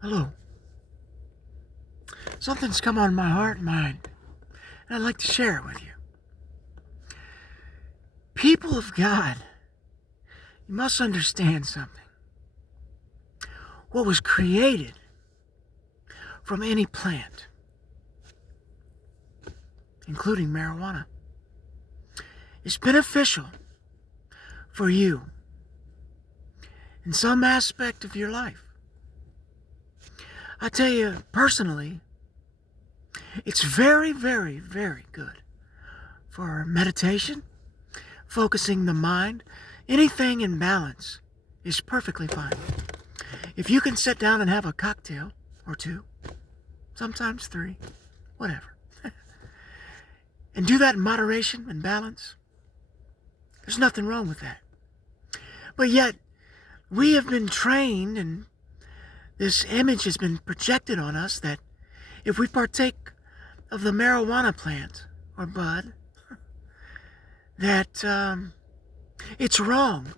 Hello. Something's come on my heart and mind, and I'd like to share it with you. People of God, you must understand something. What was created from any plant, including marijuana, is beneficial for you in some aspect of your life. I tell you personally, it's very, very, very good for meditation, focusing the mind. Anything in balance is perfectly fine. If you can sit down and have a cocktail or two, sometimes three, whatever, and do that in moderation and balance, there's nothing wrong with that. But yet, we have been trained, and this image has been projected on us that if we partake of the marijuana plant or bud, that it's wrong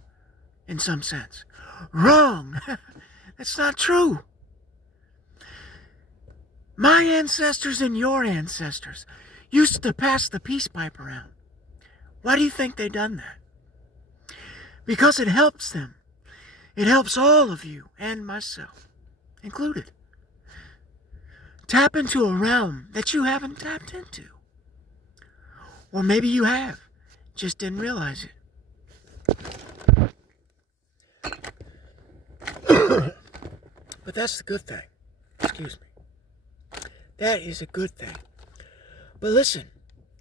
in some sense. Wrong! That's not true. My ancestors and your ancestors used to pass the peace pipe around. Why do you think they done that? Because it helps them. It helps all of you and myself included. Tap into a realm that you haven't tapped into. Or maybe you have, just didn't realize it. But that's the good thing. Excuse me. That is a good thing. But listen,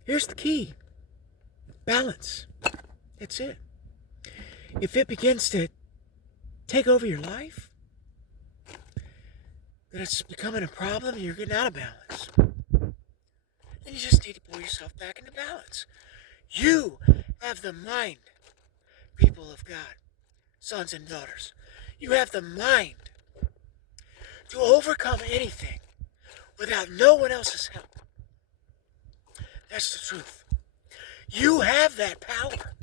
here's the key. Balance. That's it. If it begins to take over your life, then it's becoming a problem and you're getting out of balance. Then you just need to pull yourself back into balance. You have the mind, people of God, sons and daughters. You have the mind to overcome anything without no one else's help. That's the truth. You have that power.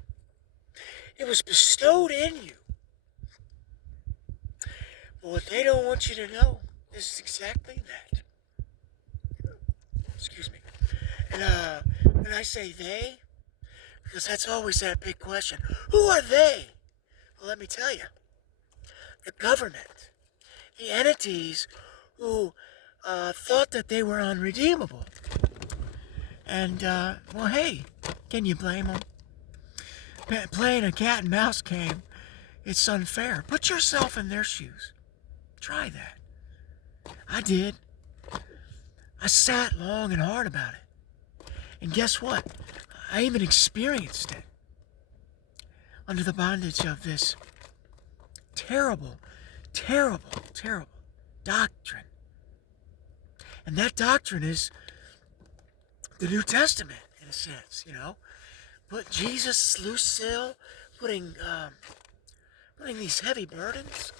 It was bestowed in you. But what they don't want you to know is exactly that. Excuse me. And when I say they, because that's always that big question. Who are they? Well, let me tell you. The government. The entities who thought that they were unredeemable. And, well, hey, can you blame them? Playing a cat and mouse game, it's unfair. Put yourself in their shoes. Try that. I did. I sat long and hard about it. And guess what? I even experienced it. Under the bondage of this terrible, terrible, terrible doctrine. And that doctrine is the New Testament, in a sense, you know. But Jesus, Lucille, putting these heavy burdens.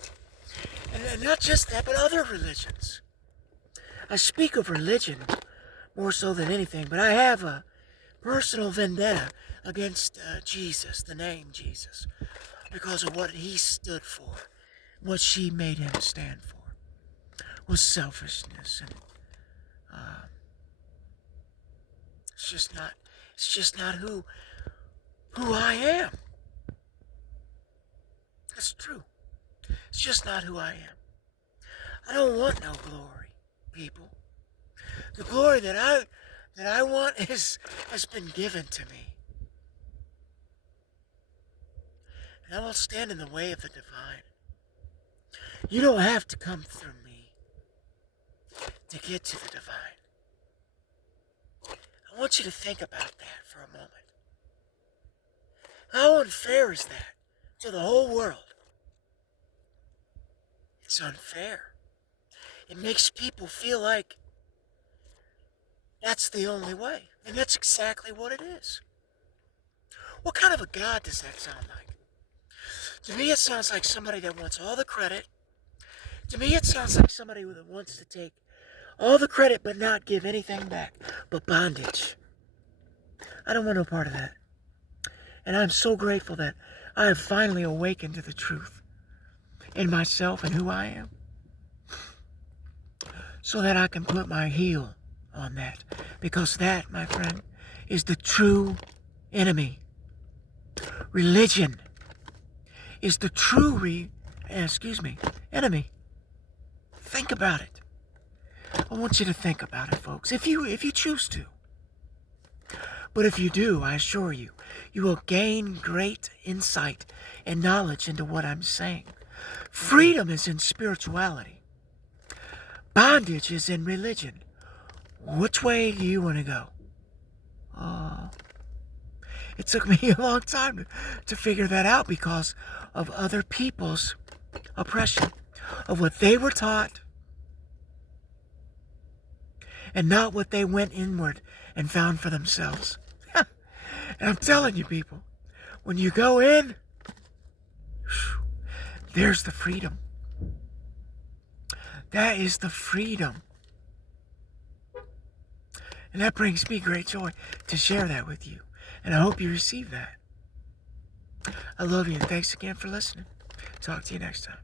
And not just that, but other religions. I speak of religion more so than anything, but I have a personal vendetta against Jesus, the name Jesus, because of what he stood for, what she made him stand for, was selfishness, and it's just not who I am. That's true. It's just not who I am. I don't want no glory, people. The glory that I want has been given to me. And I won't stand in the way of the divine. You don't have to come through me to get to the divine. I want you to think about that for a moment. How unfair is that to the whole world? It's unfair. It makes people feel like that's the only way. And that's exactly what it is. What kind of a God does that sound like? To me, it sounds like somebody that wants all the credit. To me, it sounds like somebody that wants to take all the credit but not give anything back but bondage. I don't want no part of that. And I'm so grateful that I have finally awakened to the truth in myself and who I am. so that I can put my heel on that. Because that, my friend, is the true enemy. Religion is the true enemy. Think about it. I want you to think about it, folks, if you choose to. But if you do, I assure you, you will gain great insight and knowledge into what I'm saying. Freedom is in spirituality. Bondage is in religion. Which way do you want to go? It took me a long time to figure that out because of other people's oppression, of what they were taught, and not what they went inward and found for themselves. And I'm telling you, people, when you go in, there's the freedom. That is the freedom. And that brings me great joy to share that with you. And I hope you receive that. I love you, and thanks again for listening. Talk to you next time.